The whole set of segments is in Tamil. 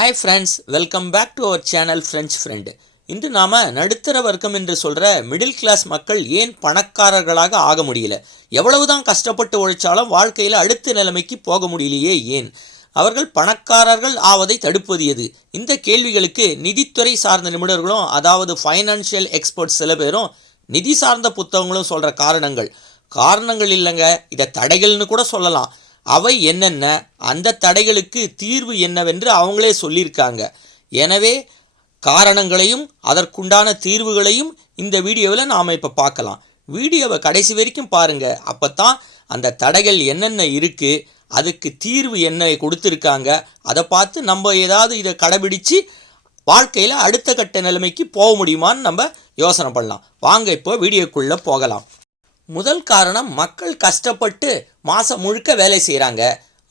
Hi friends welcome back to our channel friends friend இன்று நாம் நடுத்தர வர்க்கம் என்று சொல்கிற மிடில் கிளாஸ் மக்கள் ஏன் பணக்காரர்களாக ஆக முடியல? எவ்வளவுதான் கஷ்டப்பட்டு உழைச்சாலும் வாழ்க்கையில் அடுத்த நிலைமைக்கு போக முடியலையே ஏன்? அவர்கள் பணக்காரர்கள் ஆவதை தடுப்பது எது? இந்த கேள்விகளுக்கு நிதித்துறை சார்ந்த நிபுணர்களும் அதாவது ஃபைனான்ஷியல் எக்ஸ்பர்ட்ஸ் சில பேரும் நிதி சார்ந்த புத்தகங்களும் சொல்கிற காரணங்கள். காரணங்கள் இல்லைங்க இதை தடைகள்னு கூட சொல்லலாம். அவை என்னென்ன? அந்த தடைகளுக்கு தீர்வு என்னவென்று அவங்களே சொல்லியிருக்காங்க. எனவே காரணங்களையும் அதற்குண்டான தீர்வுகளையும் இந்த வீடியோவில் நாம் இப்போ பார்க்கலாம். வீடியோவை கடைசி வரைக்கும் பாருங்கள் அப்போ தான் அந்த தடைகள் என்னென்ன இருக்குது அதுக்கு தீர்வு என்ன கொடுத்துருக்காங்க அதை பார்த்து நம்ம ஏதாவது இதை கடைபிடித்து வாழ்க்கையில் அடுத்த கட்ட நிலைமைக்கு போக முடியுமான்னு நம்ம யோசனை பண்ணலாம். வாங்க இப்போ வீடியோக்குள்ளே போகலாம். முதல் காரணம் மக்கள் கஷ்டப்பட்டு மாதம் முழுக்க வேலை செய்கிறாங்க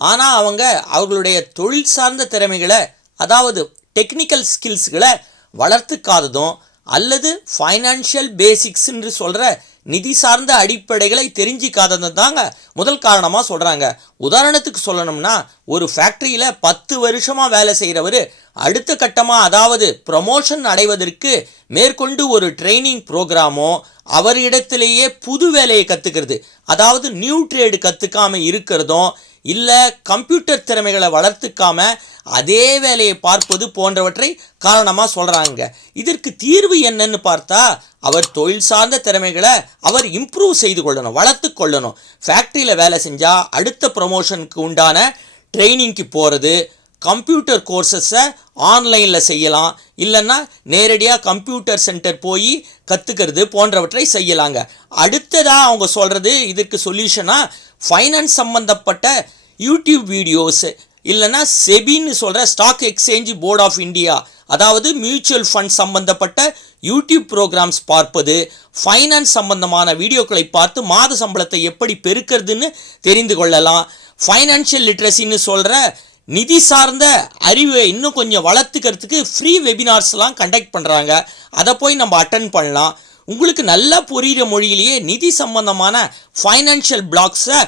ஆனால் அவங்க அவர்களுடைய தொழில் சார்ந்த திறமைகளை அதாவது டெக்னிக்கல் ஸ்கில்ஸ்களை வளர்த்துக்காததும் அல்லது ஃபைனான்ஷியல் பேசிக்ஸ் என்று சொல்கிற நிதி சார்ந்த அடிப்படைகளை தெரிஞ்சிக்காதது தாங்க முதல் காரணமாக சொல்கிறாங்க உதாரணத்துக்கு சொல்லணும்னா ஒரு ஃபேக்ட்ரியில் பத்து வருஷமாக வேலை செய்கிறவர் அடுத்த கட்டமாக அதாவது ப்ரமோஷன் அடைவதற்கு மேற்கொண்டு ஒரு ட்ரைனிங் ப்ரோக்ராமோ அவரிடத்திலேயே புது வேலையை கற்றுக்கிறது அதாவது நியூ ட்ரேடு கற்றுக்காமல் இருக்கிறதும் இல்லை கம்ப்யூட்டர் திறமைகளை வளர்த்துக்காம அதே வேலையை பார்ப்பது போன்றவற்றை காரணமாக சொல்கிறாங்க இதற்கு தீர்வு என்னன்னு பார்த்தா அவர் தொழில் சார்ந்த திறமைகளை அவர் இம்ப்ரூவ் செய்து கொள்ளணும் வளர்த்து கொள்ளணும். ஃபேக்ட்ரியில் வேலை செஞ்சால் அடுத்த ப்ரொமோஷனுக்கு உண்டான ட்ரைனிங்க்கு போகிறது கம்ப்யூட்டர் கோர்சஸை ஆன்லைனில் செய்யலாம். இல்லைன்னா நேரடியாக கம்ப்யூட்டர் சென்டர் போய் கற்றுக்கிறது போன்றவற்றை செய்யலாங்க. அடுத்ததாக அவங்க சொல்கிறது இதற்கு சொல்யூஷனாக ஃபைனான்ஸ் சம்மந்தப்பட்ட யூடியூப் வீடியோஸு இல்லைன்னா செபின்னு சொல்கிற stock exchange board of India அதாவது மியூச்சுவல் ஃபண்ட் சம்பந்தப்பட்ட யூடியூப் ப்ரோக்ராம்ஸ் பார்ப்பது ஃபைனான்ஸ் சம்பந்தமான வீடியோக்களை பார்த்து மாத சம்பளத்தை எப்படி பெருக்கிறதுன்னு தெரிந்து கொள்ளலாம். ஃபைனான்ஷியல் லிட்ரஸின்னு சொல்கிற நிதி சார்ந்த அறிவை இன்னும் கொஞ்சம் வளர்த்துக்கிறதுக்கு ஃப்ரீ வெபினார்ஸ்லாம் கண்டக்ட் பண்ணுறாங்க அதை போய் நம்ம அட்டன் பண்ணலாம். உங்களுக்கு நல்லா புரிகிற மொழியிலேயே நிதி சம்பந்தமான ஃபைனான்ஷியல் பிளாக்ஸை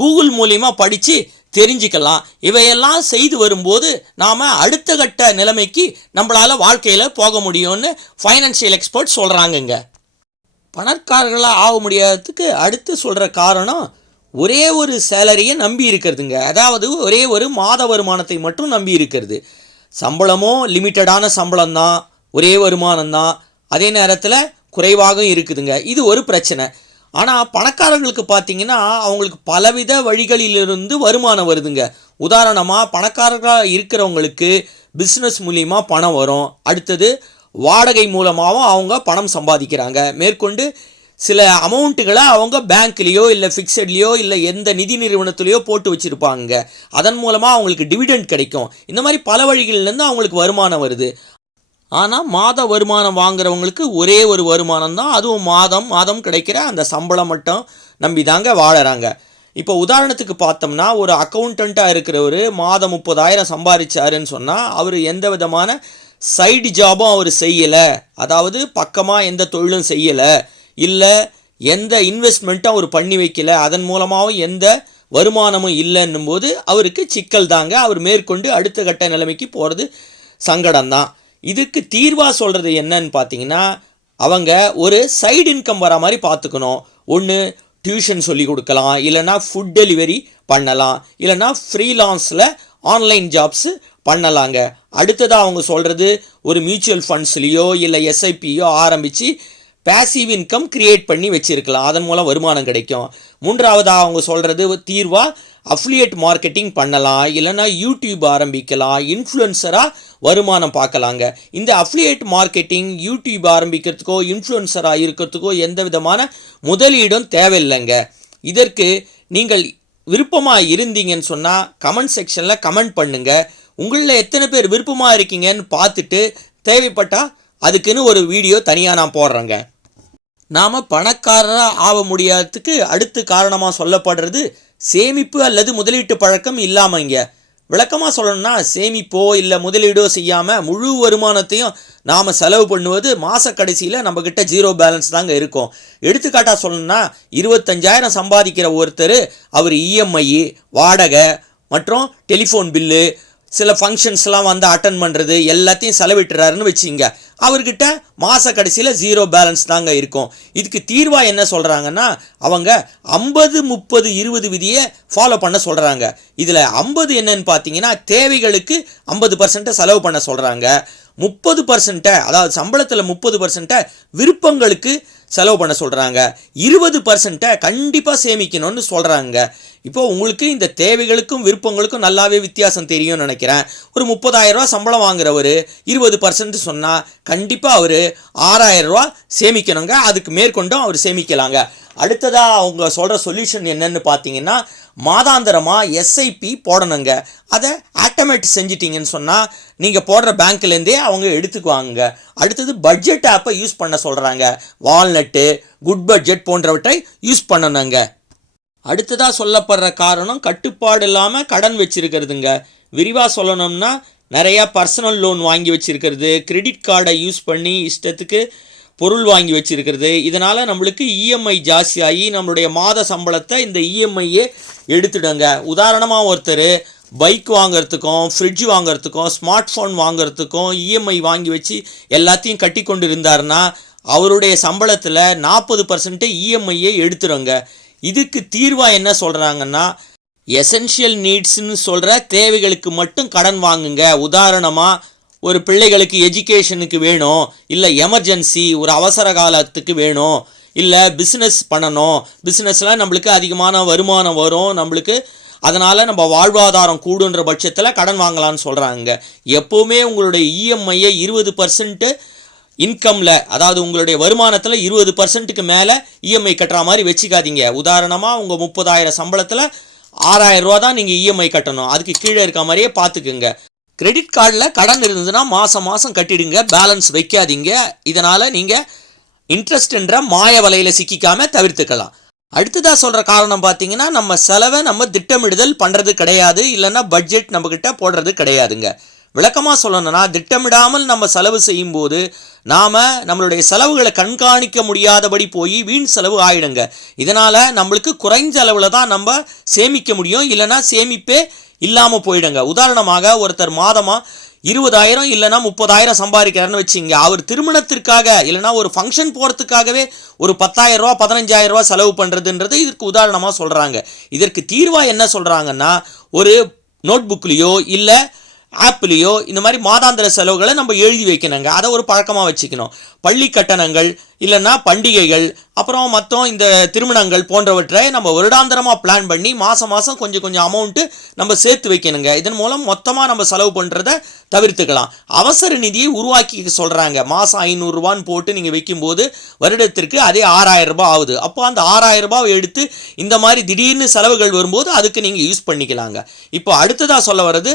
கூகுள் மூலியமாக படித்து தெரிஞ்சுக்கலாம். இவையெல்லாம் செய்து வரும்போது நாம் அடுத்த கட்ட நிலைமைக்கு நம்மளால் வாழ்க்கையில் போக முடியும்னு ஃபைனான்ஷியல் எக்ஸ்பர்ட் சொல்கிறாங்கங்க பணக்காரர்களாக ஆக முடியாததுக்கு அடுத்து சொல்கிற காரணம் ஒரே ஒரு சேலரியை நம்பி இருக்கிறதுங்க. அதாவது ஒரே ஒரு மாத வருமானத்தை மட்டும் நம்பி இருக்கிறது. சம்பளமும் லிமிட்டடான சம்பளம் தான் ஒரே வருமானம் தான் அதே நேரத்தில் குறைவாக இருக்குதுங்க. இது ஒரு பிரச்சனை. ஆனால் பணக்காரர்களுக்கு பார்த்தீங்கன்னா அவங்களுக்கு பலவித வழிகளிலிருந்து வருமானம் வருதுங்க. உதாரணமாக பணக்காரர்களாக இருக்கிறவங்களுக்கு பிஸ்னஸ் மூலியமாக பணம் வரும். அடுத்தது வாடகை மூலமாகவும் அவங்க பணம் சம்பாதிக்கிறாங்க. மேற்கொண்டு சில அமௌண்ட்டுகளை அவங்க பேங்க்லேயோ இல்லை ஃபிக்ஸட்லேயோ இல்லை எந்த நிதி நிறுவனத்துலேயோ போட்டு வச்சுருப்பாங்க. அதன் மூலமாக அவங்களுக்கு டிவிடெண்ட் கிடைக்கும். இந்த மாதிரி பல வழிகள்லேருந்து அவங்களுக்கு வருமானம் வருது. ஆனால் மாத வருமானம் வாங்குறவங்களுக்கு ஒரே ஒரு வருமானம் தான் அதுவும் மாதம் மாதம் கிடைக்கிற அந்த சம்பளம் மட்டும் நம்பி தாங்க வாழறாங்க. இப்போ உதாரணத்துக்கு பார்த்தோம்னா ஒரு அக்கௌண்டண்ட்டாக இருக்கிறவர் மாதம் முப்பதாயிரம் சம்பாதிச்சாருன்னு சொன்னால் அவர் எந்த விதமான சைடு ஜாபும் அவர் செய்யலை. அதாவது பக்கமாக எந்த தொழிலும் செய்யலை. இல்லை எந்த இன்வெஸ்ட்மெண்ட்டும் அவர் பண்ணி வைக்கல. அதன் மூலமாகவும் எந்த வருமானமும் இல்லைன்னும் போது அவருக்கு சிக்கல் தாங்க. அவர் மேற்கொண்டு அடுத்த கட்ட நிலைமைக்கு போகிறது சங்கடம் தான் இதுக்கு தீர்வாக சொல்கிறது என்னன்னு பார்த்தீங்கன்னா அவங்க ஒரு சைடு இன்கம் வர மாதிரி பார்த்துக்கணும் ஒன்று டியூஷன் சொல்லி கொடுக்கலாம் இல்லைனா ஃபுட் டெலிவரி பண்ணலாம் இல்லைனா ஃப்ரீலான்ஸில் ஆன்லைன் ஜாப்ஸு பண்ணலாங்க. அடுத்ததாக அவங்க சொல்கிறது ஒரு மியூச்சுவல் ஃபண்ட்ஸ்லேயோ இல்லை எஸ்ஐபியோ ஆரம்பித்து பேசிவ் இன்கம் கிரியேட் பண்ணி வச்சுருக்கலாம். அதன் மூலம் வருமானம் கிடைக்கும். மூன்றாவதாக அவங்க சொல்கிறது தீர்வாக அஃப்லியேட் மார்க்கெட்டிங் பண்ணலாம். இல்லைனா யூடியூப் ஆரம்பிக்கலாம். இன்ஃப்ளூயன்சராக வருமானம் பார்க்கலாங்க. இந்த அஃப்லியேட் மார்க்கெட்டிங் யூடியூப் ஆரம்பிக்கிறதுக்கோ இன்ஃப்ளூயன்சராக இருக்கிறதுக்கோ எந்த விதமான முதலீடும் தேவையில்லைங்க. இதற்கு நீங்கள் விருப்பமாக இருந்தீங்கன்னு சொன்னால் கமெண்ட் செக்ஷனில் கமெண்ட் பண்ணுங்கள் உங்களில் எத்தனை பேர் விருப்பமாக இருக்கீங்கன்னு பார்த்துட்டு தேவைப்பட்டால் அதுக்குன்னு ஒரு வீடியோ தனியாக நான் போடுறேங்க. நாம் பணக்காரராக ஆக முடியாததுக்கு அடுத்து காரணமாக சொல்லப்படுறது சேமிப்பு அல்லது முதலீட்டு பழக்கம் இல்லாமல் இங்கே விளக்கமாக சொல்லணும்னா சேமிப்போ இல்லை முதலீடோ செய்யாமல் முழு வருமானத்தையும் நாம் செலவு பண்ணுவது மாத கடைசியில் நம்மக்கிட்ட ஜீரோ பேலன்ஸ் தாங்க இருக்கும். எடுத்துக்காட்டாக சொல்லணும்னா இருபத்தஞ்சாயிரம் சம்பாதிக்கிற ஒருத்தர் அவர் இஎம்ஐ வாடகை மற்றும் டெலிஃபோன் பில்லு சில ஃபங்க்ஷன்ஸ்லாம் வந்து அட்டன் பண்ணுறது எல்லாத்தையும் செலவிட்டுறாருன்னு வச்சுங்க. அவர்கிட்ட மாத கடைசியில் ஜீரோ பேலன்ஸ் தாங்க இருக்கும். இதுக்கு தீர்வாக என்ன சொல்கிறாங்கன்னா அவங்க ஐம்பது முப்பது இருபது விதியை ஃபாலோ பண்ண சொல்கிறாங்க இதில் ஐம்பது என்னன்னு பார்த்தீங்கன்னா தேவைகளுக்கு ஐம்பது பர்சன்ட்டை செலவு பண்ண சொல்கிறாங்க முப்பது பர்சன்ட்டை அதாவது சம்பளத்தில் முப்பது பர்சன்ட்டை விருப்பங்களுக்கு செலவு பண்ண சொல்கிறாங்க இருபது பர்சன்ட்டை கண்டிப்பாக சேமிக்கணும்னு சொல்கிறாங்க இப்போ உங்களுக்கு இந்த தேவைகளுக்கும் விருப்பங்களுக்கும் நல்லாவே வித்தியாசம் தெரியும்னு நினைக்கிறேன். ஒரு முப்பதாயிரரூவா சம்பளம் வாங்குறவர் இருபது பர்சன்ட் சொன்னால் கண்டிப்பாக அவர் ஆறாயிரரூவா சேமிக்கணுங்க. அதுக்கு மேற்கொண்டும் அவர் சேமிக்கலாங்க. அடுத்ததாக அவங்க சொல்கிற சொல்யூஷன் என்னன்னு பார்த்தீங்கன்னா மாதாந்திரமாக எஸ்ஐபி போடணுங்க. அதை ஆட்டோமேட் செஞ்சிட்டிங்கன்னு சொன்னால் நீங்கள் போடுற பேங்க்லேருந்தே அவங்க எடுத்துக்குவாங்க அடுத்தது பட்ஜெட் ஆப்பை யூஸ் பண்ண சொல்கிறாங்க வால்நட்டு குட் பட்ஜெட் போன்றவற்றை யூஸ் பண்ணணுங்க. அடுத்ததாக சொல்லப்படுற காரணம் கட்டுப்பாடு இல்லாமல் கடன் வச்சுருக்கிறதுங்க. விரிவாக சொல்லணும்னா நிறையா பர்சனல் லோன் வாங்கி வச்சுருக்கிறது. கிரெடிட் கார்டை யூஸ் பண்ணி இஷ்டத்துக்கு பொருள் வாங்கி வச்சிருக்கிறது. இதனால் நம்மளுக்கு இஎம்ஐ ஜாஸ்தியாகி நம்மளுடைய மாத சம்பளத்தை இந்த இஎம்ஐயே எடுத்துடுங்க. உதாரணமாக ஒருத்தர் பைக் வாங்கிறதுக்கும் ஃப்ரிட்ஜ் வாங்குறதுக்கும் ஸ்மார்ட் ஃபோன் வாங்கிறதுக்கும் இஎம்ஐ வாங்கி வச்சு எல்லாத்தையும் கட்டி கொண்டு இருந்தாருன்னா அவருடைய சம்பளத்தில் நாற்பது பர்சன்ட்டு இஎம்ஐயே எடுத்துருங்க இதுக்கு தீர்வாக என்ன சொல்கிறாங்கன்னா எசென்ஷியல் நீட்ஸ்னு சொல்கிற தேவைகளுக்கு மட்டும் கடன் வாங்குங்க. உதாரணமாக ஒரு பிள்ளைகளுக்கு எஜுகேஷனுக்கு வேணும் இல்லை எமர்ஜென்சி ஒரு அவசர காலத்துக்கு வேணும் இல்லை பிஸ்னஸ் பண்ணணும் பிஸ்னஸில் நம்மளுக்கு அதிகமான வருமானம் வரும் நம்மளுக்கு அதனால் நம்ம வாழ்வாதாரம் கூடுன்ற பட்சத்தில் கடன் வாங்கலாம்னு சொல்கிறாங்க எப்போவுமே உங்களுடைய இஎம்ஐயை இருபது பர்சன்ட்டு இன்கமில் அதாவது உங்களுடைய வருமானத்தில் இருபது பர்சன்ட்டுக்கு மேலே இஎம்ஐ கட்டுற மாதிரி வச்சுக்காதீங்க. உதாரணமாக உங்கள் முப்பதாயிரம் சம்பளத்தில் ஆறாயிரம் ரூபா தான் நீங்கள் இஎம்ஐ கட்டணும். அதுக்கு கீழே இருக்க மாதிரியே பார்த்துக்குங்க கிரெடிட் கார்டில் கடன் இருந்ததுன்னா மாதம் மாதம் கட்டிடுங்க பேலன்ஸ் வைக்காதீங்க. இதனால் நீங்கள் இன்ட்ரெஸ்ட்ன்ற மாய வலையில் சிக்கிக்காமல் தவிர்த்துக்கலாம். அடுத்ததாக சொல்கிற காரணம் பார்த்தீங்கன்னா நம்ம செலவை நம்ம திட்டமிடுதல் பண்ணுறது கிடையாது. இல்லைன்னா பட்ஜெட் நம்மக்கிட்ட போடுறது கிடையாதுங்க. விளக்கமாக சொல்லணும்னா திட்டமிடாமல் நம்ம செலவு செய்யும்போது நாம் நம்மளுடைய செலவுகளை கண்காணிக்க முடியாதபடி போய் வீண் செலவு ஆயிடுங்க. இதனால் நம்மளுக்கு குறைஞ்ச அளவில் தான் நம்ம சேமிக்க முடியும். இல்லைன்னா சேமிப்பே இல்லாமல் போயிடுங்க. உதாரணமாக ஒருத்தர் மாதமாக இருபதாயிரம் இல்லைன்னா முப்பதாயிரம் சம்பாதிக்கிறாருன்னு வச்சுங்க அவர் திருமணத்திற்காக இல்லைன்னா ஒரு ஃபங்க்ஷன் போகிறதுக்காகவே ஒரு பத்தாயிரம் ரூபா பதினஞ்சாயிரம் ரூபா செலவு பண்ணுறதுன்றது இதற்கு உதாரணமாக சொல்கிறாங்க இதற்கு தீர்வாக என்ன சொல்கிறாங்கன்னா ஒரு நோட்புக்லேயோ இல்லை ஆப்லேயோ இந்த மாதிரி மாதாந்திர செலவுகளை நம்ம எழுதி வைக்கணுங்க. அதை ஒரு பழக்கமாக வச்சுக்கணும். பள்ளி கட்டணங்கள் இல்லைன்னா பண்டிகைகள் அப்புறம் மொத்தம் இந்த திருமணங்கள் போன்றவற்றை நம்ம வருடாந்திரமாக பிளான் பண்ணி மாதம் மாதம் கொஞ்சம் கொஞ்சம் அமௌண்ட்டு நம்ம சேர்த்து வைக்கணுங்க. இதன் மூலம் மொத்தமாக நம்ம செலவு பண்ணுறத தவிர்த்துக்கலாம். அவசர நிதியை உருவாக்கி சொல்கிறாங்க மாதம் ஐநூறுரூவான்னு போட்டு நீங்கள் வைக்கும்போது வருடத்திற்கு அதே ஆறாயிரம் ரூபாய் ஆகுது. அப்போ அந்த ஆறாயிரம் ரூபாய் எடுத்து இந்த மாதிரி திடீர்னு செலவுகள் வரும்போது அதுக்கு நீங்கள் யூஸ் பண்ணிக்கலாங்க. இப்போ அடுத்ததாக சொல்ல வர்றது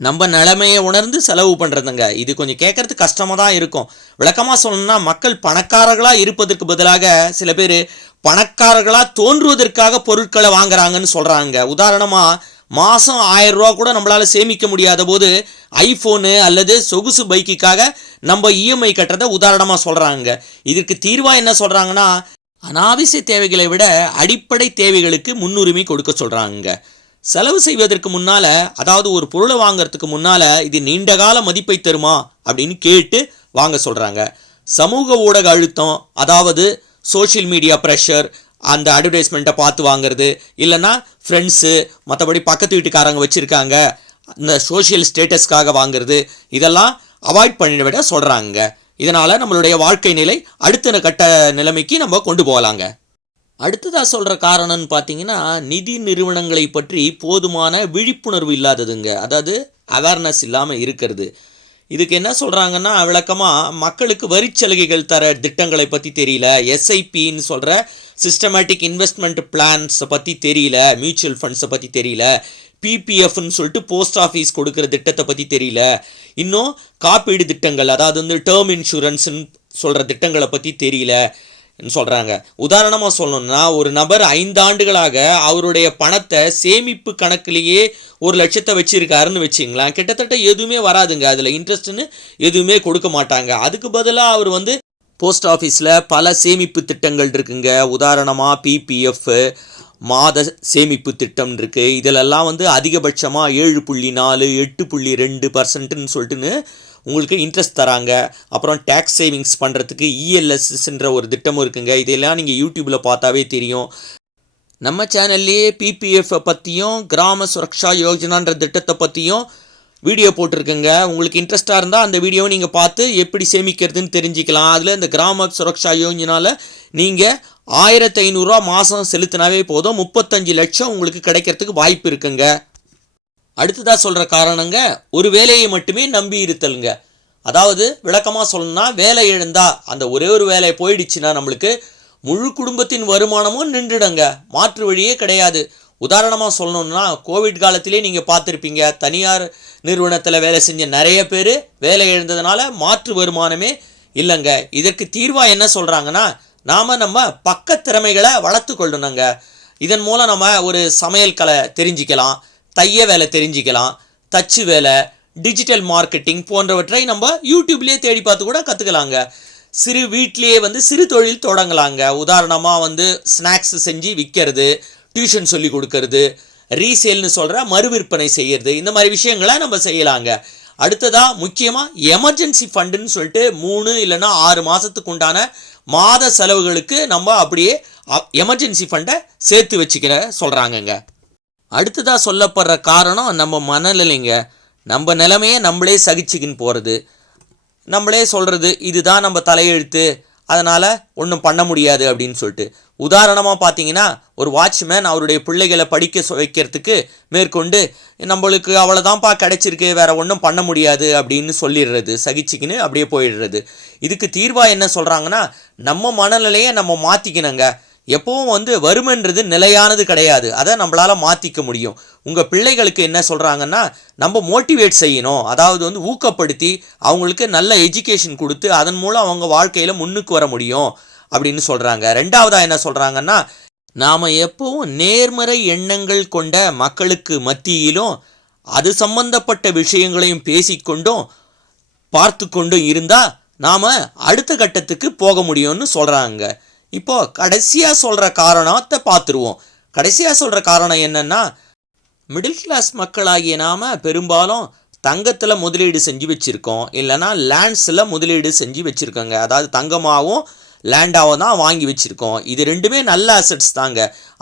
நம்ம நிலைமையை உணர்ந்து செலவு பண்ணுறதுங்க இது கொஞ்சம் கேட்கறதுக்கு கஷ்டமாக தான் இருக்கும். விளக்கமாக சொல்லணும்னா மக்கள் பணக்காரர்களாக இருப்பதற்கு பதிலாக சில பேர் பணக்காரர்களாக தோன்றுவதற்காக பொருட்களை வாங்குறாங்கன்னு சொல்கிறாங்க உதாரணமாக மாதம் ஆயிரம் ரூபா கூட நம்மளால் சேமிக்க முடியாத போது ஐஃபோனு அல்லது சொகுசு பைக்குக்காக நம்ம இஎம்ஐ கட்டுறதை உதாரணமாக சொல்கிறாங்க இதற்கு தீர்வாக என்ன சொல்கிறாங்கன்னா அனாவசிய தேவைகளை விட அடிப்படை தேவைகளுக்கு முன்னுரிமை கொடுக்க சொல்கிறாங்க செலவு செய்வதற்கு முன்னால் அதாவது ஒரு பொருளை வாங்கிறதுக்கு முன்னால் இது நீண்டகால மதிப்பை தருமா? அப்படின்னு கேட்டு வாங்க சொல்கிறாங்க சமூக ஊடக அழுத்தம் அதாவது சோஷியல் மீடியா ப்ரெஷர் அந்த அட்வர்டைஸ்மெண்ட்டை பார்த்து வாங்குறது இல்லைன்னா ஃப்ரெண்ட்ஸு மற்றபடி பக்கத்து வீட்டுக்காரங்க வச்சுருக்காங்க இந்த சோஷியல் ஸ்டேட்டஸ்க்காக வாங்குறது இதெல்லாம் அவாய்ட் பண்ணிட விட சொல்கிறாங்க இதனால் நம்மளுடைய வாழ்க்கை நிலை அடுத்த கட்ட நிலைமைக்கு நம்ம கொண்டு போகலாங்க. அடுத்ததாக சொல்கிற காரணம்னு பார்த்தீங்கன்னா நிதி நிறுவனங்களை பற்றி போதுமான விழிப்புணர்வு இல்லாததுங்க. அதாவது அவேர்னஸ் இல்லாமல் இருக்கிறது. இதுக்கு என்ன சொல்கிறாங்கன்னா விளக்கமாக மக்களுக்கு வரிச்சலுகைகள் தர திட்டங்களை பற்றி தெரியல. எஸ்ஐபின்னு சொல்கிற சிஸ்டமேட்டிக் இன்வெஸ்ட்மெண்ட் பிளான்ஸை பற்றி தெரியல. மியூச்சுவல் ஃபண்ட்ஸை பற்றி தெரியல. பிபிஎஃப்னு சொல்லிட்டு போஸ்ட் ஆஃபீஸ் கொடுக்குற திட்டத்தை பற்றி தெரியல. இன்னும் காப்பீடு திட்டங்கள் அதாவது வந்து டேர்ம் இன்சூரன்ஸ்னு சொல்கிற திட்டங்களை பற்றி தெரியல. சொல்கிறாங்க உதாரணமாக சொல்லணும்னா ஒரு நபர் ஐந்து ஆண்டுகளாக அவருடைய பணத்தை சேமிப்பு கணக்கிலேயே ஒரு லட்சத்தை வச்சுருக்காருன்னு வச்சிங்களேன். கிட்டத்தட்ட எதுவுமே வராதுங்க. அதில் இன்ட்ரெஸ்ட்டுன்னு எதுவுமே கொடுக்க மாட்டாங்க. அதுக்கு பதிலாக அவர் வந்து போஸ்ட் ஆஃபீஸில் பல சேமிப்பு திட்டங்கள் இருக்குங்க. உதாரணமாக பிபிஎஃப் மாத சேமிப்பு திட்டம் இருக்குது இதிலெல்லாம் வந்து அதிகபட்சமாக ஏழு புள்ளி நாலு எட்டு புள்ளி ரெண்டு பர்சன்ட்டுன்னு சொல்லிட்டுன்னு உங்களுக்கு இன்ட்ரெஸ்ட் தராங்க. அப்புறம் டேக்ஸ் சேவிங்ஸ் பண்ணுறதுக்கு இஎல்எஸ்எஸ்ன்ற ஒரு திட்டமும் இருக்குங்க. இதெல்லாம் நீங்கள் யூடியூப்பில் பார்த்தாவே தெரியும். நம்ம சேனல்லையே பிபிஎஃப் பற்றியும் கிராம சுரக்ஷா யோஜனான்ற திட்டத்தை பற்றியும் வீடியோ போட்டிருக்குங்க. உங்களுக்கு இன்ட்ரெஸ்ட்டாக இருந்தால் அந்த வீடியோவை நீங்கள் பார்த்து எப்படி சேமிக்கிறதுன்னு தெரிஞ்சுக்கலாம். அதில் இந்த கிராம சுரக்ஷா யோஜனாவில் நீங்கள் ஆயிரத்தி ஐநூறுரூவா மாதம் செலுத்தினாவே போதும். முப்பத்தஞ்சு லட்சம் உங்களுக்கு கிடைக்கிறதுக்கு வாய்ப்பு இருக்குங்க. அடுத்ததாக சொல்கிற காரணங்க ஒரு வேலையை மட்டுமே நம்பி இருத்தலுங்க. அதாவது விளக்கமாக சொல்லணும்னா வேலை எழுந்தால் அந்த ஒரே ஒரு வேலை போயிடுச்சுன்னா நம்மளுக்கு முழு குடும்பத்தின் வருமானமும் நின்றுடுங்க. மாற்று வழியே கிடையாது. உதாரணமாக சொல்லணும்னா கோவிட் காலத்திலே நீங்கள் பார்த்துருப்பீங்க தனியார் நிறுவனத்தில் வேலை செஞ்ச நிறைய பேர் வேலை எழுந்ததுனால மாற்று வருமானமே இல்லைங்க. இதற்கு தீர்வாக என்ன சொல்கிறாங்கன்னா நாம் நம்ம பக்க திறமைகளை வளர்த்து கொள்ளணுங்க இதன் மூலம் நம்ம ஒரு சமையல் கலை தெரிஞ்சிக்கலாம் தைய வேலை தெரிஞ்சிக்கலாம் தச்சு வேலை டிஜிட்டல் மார்க்கெட்டிங் போன்றவற்றை நம்ம யூடியூப்லேயே தேடி பார்த்து கூட கற்றுக்கலாங்க சிறு வீட்லேயே வந்து சிறு தொழில் தொடங்கலாங்க. உதாரணமாக வந்து ஸ்நாக்ஸ் செஞ்சு விற்கிறது டியூஷன் சொல்லி கொடுக்கறது ரீசேல்னு சொல்கிற மறுவிற்பனை செய்கிறது இந்த மாதிரி விஷயங்களை நம்ம செய்யலாங்க. அடுத்ததாக முக்கியமாக எமர்ஜென்சி ஃபண்டுன்னு சொல்லிட்டு மூணு இல்லைன்னா ஆறு மாதத்துக்கு உண்டான மாத செலவுகளுக்கு நம்ம அப்படியே எமர்ஜென்சி ஃபண்டை சேர்த்து வச்சுக்கிற சொல்கிறாங்கங்க அடுத்ததாக சொல்லப்படுற காரணம் நம்ம மனநிலைங்க. நம்ம நிலமையே நம்மளே சகிச்சுக்கின்னு போகிறது நம்மளே சொல்கிறது இதுதான் நம்ம தலையெழுத்து. அதனால் ஒன்றும் பண்ண முடியாது அப்படின்னு சொல்லிட்டு. உதாரணமாக பார்த்தீங்கன்னா ஒரு வாட்ச்மேன் அவருடைய பிள்ளைகளை படிக்க வைக்கிறதுக்கு மேற்கொண்டு நம்மளுக்கு அவ்வளோதான்ப்பா கிடைச்சிருக்கு வேற ஒன்றும் பண்ண முடியாது அப்படின்னு சொல்லிடுறது சகிச்சுக்கின்னு அப்படியே போயிடுறது. இதுக்கு தீர்வாக என்ன சொல்கிறாங்கன்னா நம்ம மனநிலையை நம்ம மாற்றிக்கணுங்க எப்பவும் வந்து வறுமைன்றது நிலையானது கிடையாது. அதை நம்மளால் மாற்றிக்க முடியும். உங்கள் பிள்ளைகளுக்கு என்ன சொல்கிறாங்கன்னா நம்ம மோட்டிவேட் செய்யணும். அதாவது வந்து ஊக்கப்படுத்தி அவங்களுக்கு நல்ல எஜுகேஷன் கொடுத்து அதன் மூலம் அவங்க வாழ்க்கையில் முன்னுக்கு வர முடியும். அப்படின்னு சொல்கிறாங்க ரெண்டாவதாக என்ன சொல்கிறாங்கன்னா நாம் எப்பவும் நேர்மறை எண்ணங்கள் கொண்ட மக்களுக்கு மத்தியிலும் அது சம்பந்தப்பட்ட விஷயங்களையும் பேசிக்கொண்டும் பார்த்து கொண்டும் இருந்தால் நாம் அடுத்த கட்டத்துக்கு போக முடியும்னு சொல்கிறாங்க இப்போ கடைசியாக சொல்கிற காரணத்தை பார்த்துருவோம். கடைசியாக சொல்கிற காரணம் என்னென்னா மிடில் கிளாஸ் மக்களாகிய நாம் பெரும்பாலும் தங்கத்தில் முதலீடு செஞ்சு வச்சுருக்கோம். இல்லைன்னா லேண்ட்ஸில் முதலீடு செஞ்சு வச்சுருக்கோங்க. அதாவது தங்கமாகவும் லேண்டாகவும் தான் வாங்கி வச்சுருக்கோம். இது ரெண்டுமே நல்ல அசட்ஸ் தாங்க.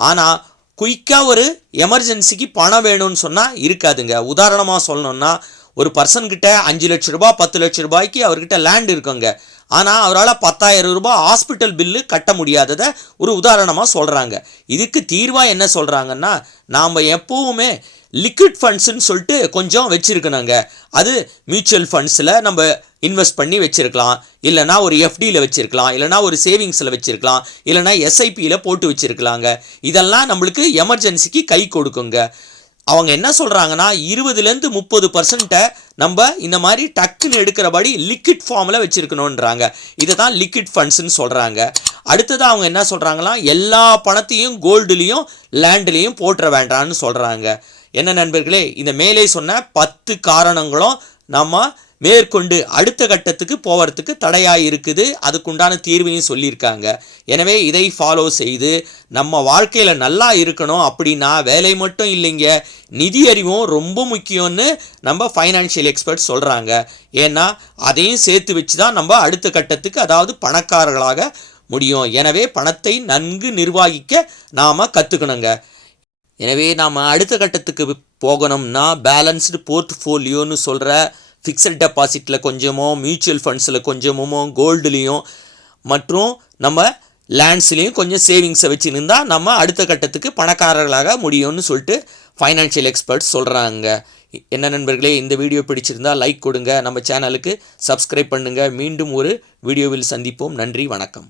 ஆனால் குயிக்காக ஒரு எமர்ஜென்சிக்கு பணம் வேணும்னு சொன்னால் இருக்காதுங்க. உதாரணமாக சொல்லணும்னா ஒரு பர்சன்கிட்ட அஞ்சு லட்ச ரூபா பத்து லட்ச ரூபாய்க்கு அவர்கிட்ட லேண்ட் இருக்குங்க. ஆனால் அவரால் பத்தாயிரம் ரூபாய் ஹாஸ்பிட்டல் பில்லு கட்ட முடியாததை ஒரு உதாரணமாக சொல்கிறாங்க இதுக்கு தீர்வாக என்ன சொல்கிறாங்கன்னா நாம் எப்போவுமே லிக்விட் ஃபண்ட்ஸுன்னு சொல்லிட்டு கொஞ்சம் வச்சுருக்கணுங்க. அது மியூச்சுவல் ஃபண்ட்ஸில் நம்ம இன்வெஸ்ட் பண்ணி வச்சுருக்கலாம். இல்லைனா ஒரு எஃப்டியில் வச்சுருக்கலாம். இல்லைனா ஒரு சேவிங்ஸில் வச்சுருக்கலாம். இல்லைனா எஸ்ஐபியில் போட்டு வச்சுருக்கலாங்க. இதெல்லாம் நம்மளுக்கு எமர்ஜென்சிக்கு கை கொடுக்குங்க. அவங்க என்ன சொல்கிறாங்கன்னா இருபதுலேருந்து முப்பது பர்சன்ட்டை நம்ம இந்த மாதிரி டக்குன்னு எடுக்கிறபடி லிக்விட் ஃபார்மில் வச்சுருக்கணுன்றாங்க இதை தான் லிக்விட் ஃபண்ட்ஸ்னு சொல்கிறாங்க அடுத்தது அவங்க என்ன சொல்கிறாங்களா எல்லா பணத்தையும் கோல்டுலேயும் லேண்ட்லேயும் போட்டுற வேண்டான்னு சொல்கிறாங்க என்ன நண்பர்களே இந்த மேலே சொன்ன பத்து காரணங்களும் நம்ம மேற்கொண்டு அடுத்த கட்டத்துக்கு போகிறதுக்கு தடையாக இருக்குது. அதுக்குண்டான தீர்வையும் சொல்லியிருக்காங்க. எனவே இதை ஃபாலோ செய்து நம்ம வாழ்க்கையில் நல்லா இருக்கணும் அப்படின்னா வேலை மட்டும் இல்லைங்க. நிதி அறிவும் ரொம்ப முக்கியம்னு நம்ம ஃபைனான்ஷியல் எக்ஸ்பர்ட் சொல்கிறாங்க ஏன்னா அதையும் சேர்த்து வச்சு தான் நம்ம அடுத்த கட்டத்துக்கு அதாவது பணக்காரர்களாக முடியும். எனவே பணத்தை நன்கு நிர்வகிக்க நாம் கற்றுக்கணுங்க எனவே நாம் அடுத்த கட்டத்துக்கு போகணும்னா பேலன்ஸ்டு போர்ட்ஃபோலியோன்னு சொல்கிற ஃபிக்ஸட் டெபாசிட்டில் கொஞ்சமோ மியூச்சுவல் ஃபண்ட்ஸில் கொஞ்சமோ கோல்டுலேயும் மற்றும் நம்ம லேண்ட்ஸ்லேயும் கொஞ்சம் சேவிங்ஸை வச்சுருந்தா நம்ம அடுத்த கட்டத்துக்கு பணக்காரர்களாக முடியும்னு சொல்லிட்டு ஃபைனான்ஷியல் எக்ஸ்பர்ட்ஸ் சொல்கிறாங்க என்ன நண்பர்களே இந்த வீடியோ பிடிச்சிருந்தா லைக் கொடுங்க. நம்ம சேனலுக்கு சப்ஸ்கிரைப் பண்ணுங்கள் மீண்டும் ஒரு வீடியோவில் சந்திப்போம். நன்றி வணக்கம்.